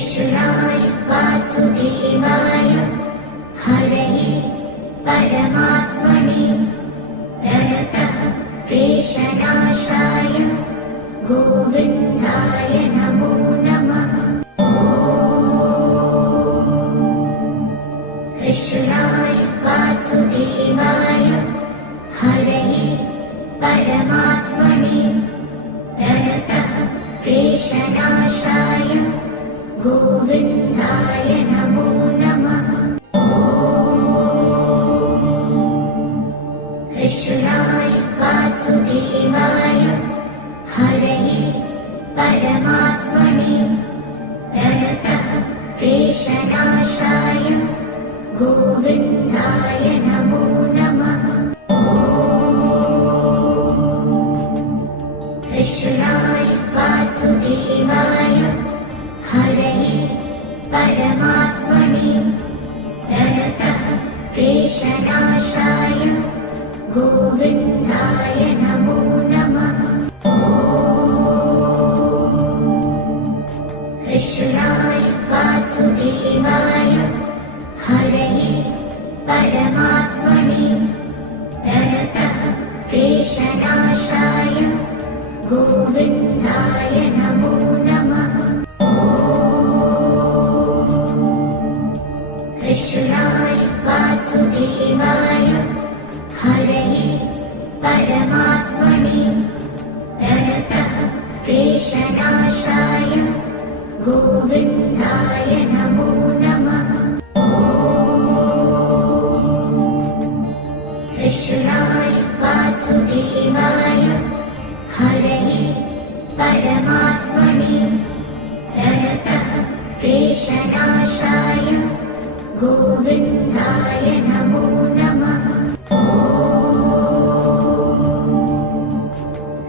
कृष्णाय वासुदेवाय हरये परमात्मने प्रणतः क्लेशनाशाय गोविन्दाय नमो नमः। कृष्णाय वासुदेवाय हरये परमात्मने प्रणतः क्लेशनाशाय गोविन्दाय नमो नमः। कृष्णाय वासुदेवाय हरये परमात्मने प्रणतः क्लेशनाशाय गोविन्दाय नमो नमः। कृष्णाय वासुदेवाय हरये परमात्मने प्रणतः क्लेशनाशाय गोविन्दाय नमो नमः। कृष्णाय वासुदेवाय हरये परमात्मने प्रणतः क्लेशनाशाय गोविन्दाय नमो नमः। कृष्णाय वासुदेवाय हरये परमात्मने प्रणतः क्लेशनाशाय गोविन्दाय नमो नमः। कृष्णाय वासुदेवाय हरये परमात्मने प्रणतः क्लेशनाशाय गोविन्दाय नमो नमः।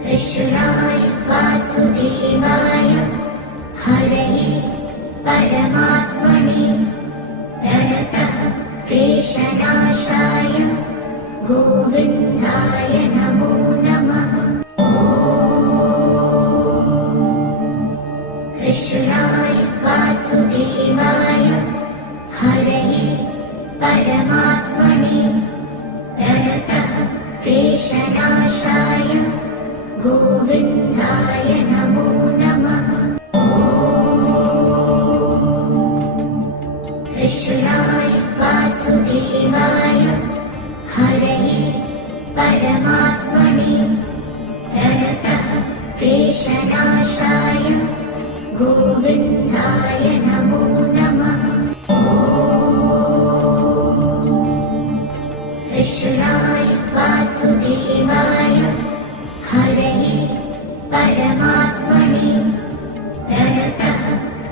कृष्णाय वासुदेवाय हरये परमात्मने प्रणतः क्लेशनाशाय गोविन्दाय नमो नमः। कृष्णाय वासुदेवाय हरये परमात्मने प्रणतः क्लेशनाशाय गोविन्दाय नमो नमः। कृष्णाय वासुदेवाय हरये परमात्मने प्रणतः क्लेशनाशाय गोविन्दाय नमो नमः। कृष्णाय वासुदेवाय हरये परमात्मने प्रणतः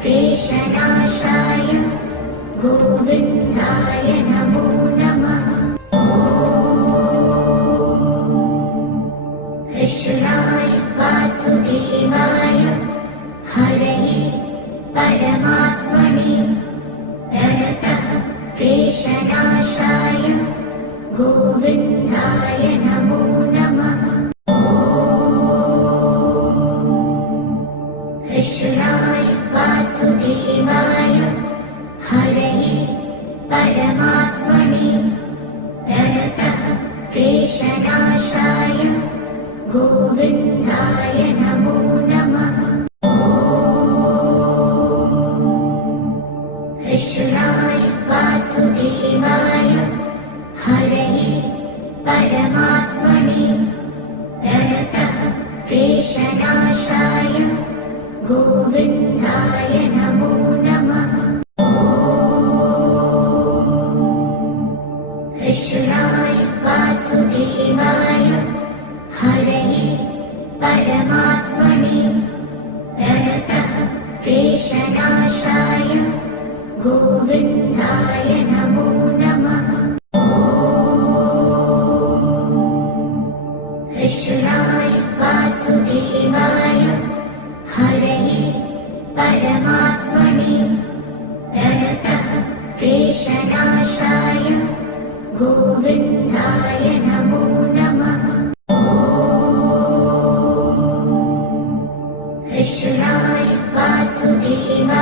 क्लेशनाशाय गोविन्दाय नमो नमः। कृष्णाय वासुदेवाय हरये परमात्मने प्रणतः क्लेशनाशाय गोविन्दाय नमो नमः। कृष्णाय वासुदेवाय हरये परमात्मने प्रणतः क्लेशनाशाय गोविन्दाय नमो नमः। कृष्णाय वासुदेवाय हरये परमात्मने प्रणतः क्लेशनाशाय गोविन्दाय नमो नमः। कृष्णाय वासुदेवाय हरये परमात्मने प्रणतः क्लेशनाशाय गोविन्दाय नमो नमः। कृष्णाय वासुदेवाय हरये परमात्मने प्रणतः क्लेशनाशाय गोविन्दाय नमो नमः। कृष्णाय वासुदेवाय